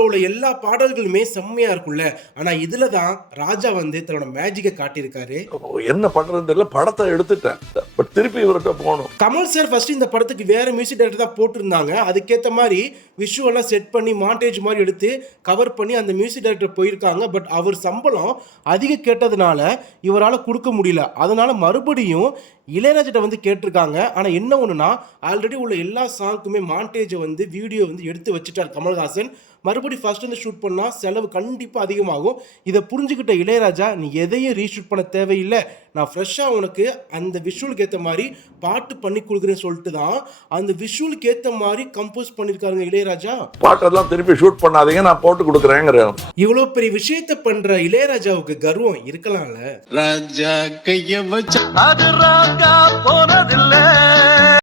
படத்துல உள்ள எல்லா பாடல்களுமே செம்மையா இருக்கும்ல. ஆனா இதுல தான் ராஜா வந்து தன்னோட மேஜிக்கை காட்டியிருக்காரு. என்ன பண்றதுன்னு தெரியல, படத்தை எடுத்துட்டேன், பட் திருப்பி இவர்கிட்ட போகணும். கமல் சார் ஃபர்ஸ்ட் இந்த படத்துக்கு வேற மியூசிக் டைரக்டர் தான் போட்டிருந்தாங்க. அதுக்கேற்ற மாதிரி விஷுவெல்லாம் செட் பண்ணி மாண்டேஜ் மாதிரி எடுத்து கவர் பண்ணி அந்த மியூசிக் டைரக்டர் போயிருக்காங்க. பட் அவர் சம்பளம் அதிகம் கேட்டதுனால இவரால் கொடுக்க முடியல. அதனால மறுபடியும் இளையராஜிட்ட வந்து கேட்டிருக்காங்க. ஆனால் என்ன ஒன்றுனா, ஆல்ரெடி உள்ள எல்லா சாங்க்குமே மாண்டேஜை வந்து வீடியோ வந்து எடுத்து வச்சுட்டார் கமல்ஹாசன். மறுபடியும் ஃபர்ஸ்ட் வந்து ஷூட் பண்ணால் செலவு கண்டிப்பாக அதிகமாகும். இதை புரிஞ்சுக்கிட்ட இளையராஜா, நீ எதையும் ரீஷூட் பண்ண தேவையில்லை, நான் ஃப்ரெஷ்ஷாக உனக்கு அந்த விஷுவலுக்கு ஏற்ற மாதிரி பாட்டு பண்ணி கொடுக்குறேன்னு சொல்லிட்டு தான் அந்த விஷுவலுக்கு ஏற்ற மாதிரி கம்போஸ் பண்ணியிருக்காருங்க இளையராஜா. பாட்டெல்லாம் திருப்பி ஷூட் பண்ணாதீங்க, நான் போட்டு கொடுக்குறேங்கிறேன். இவ்வளோ பெரிய விஷயத்தை பண்ற இளையராஜாவுக்கு கர்வம் இருக்கலாம்ல. ராஜா கைய வச்ச அது ராங்கா போனதில்லை.